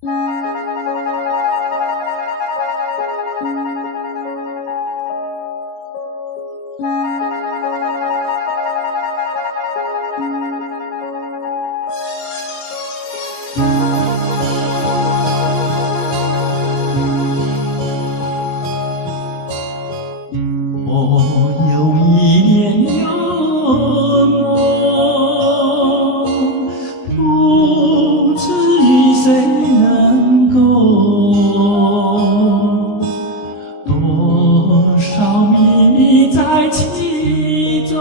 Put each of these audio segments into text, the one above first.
我有一点幽默，不知与谁能够，多少秘密在其中，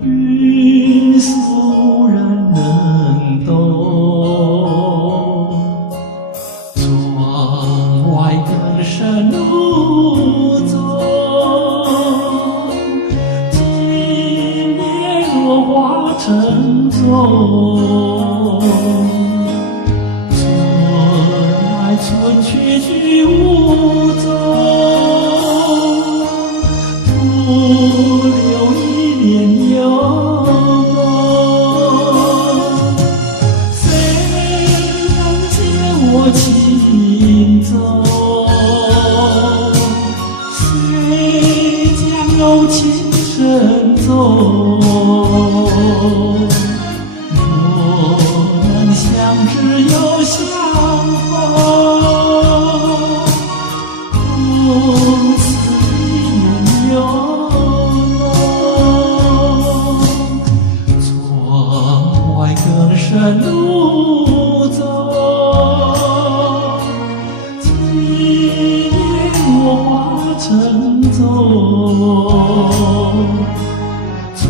欲俗人能懂。窗外更深路走，今年落花沉重，春来春去去无踪，徒留一帘幽梦。谁能解我情衷？谁将柔情深重？若能相知又相逢，共此一帘幽梦。窗外更深路走，今夜落花沉重，春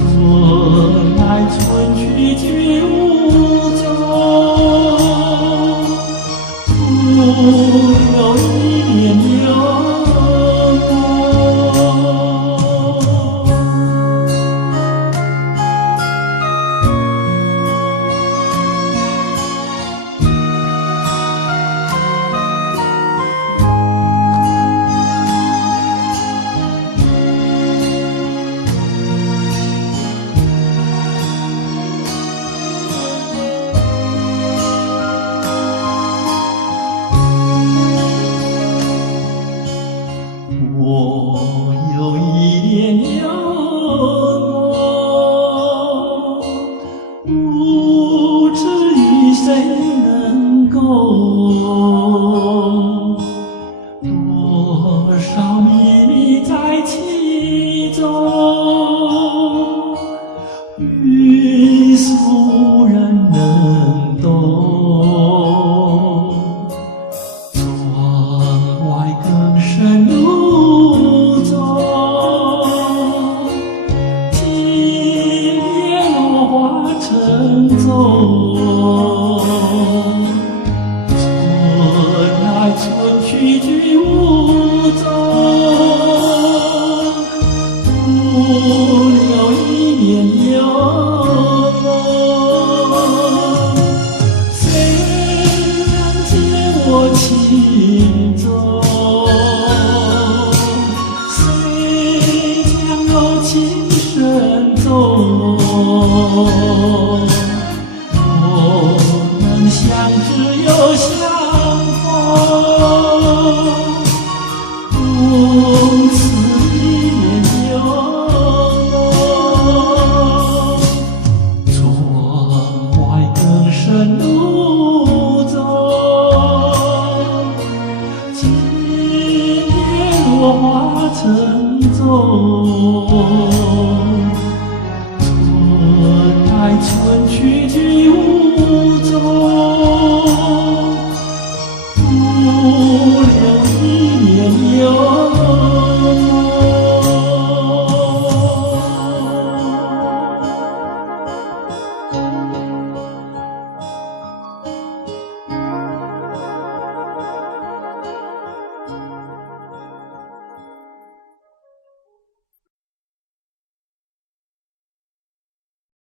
来春去去无踪，徒留一帘幽梦。我有一点幽默，不知与谁能共，多少秘密在其中，欲俗人能懂。窗外更深路走，今夜落花沉重，春来春去去无踪，徒留一帘幽梦。谁能解我情衷？谁将柔情深重？若能相知又相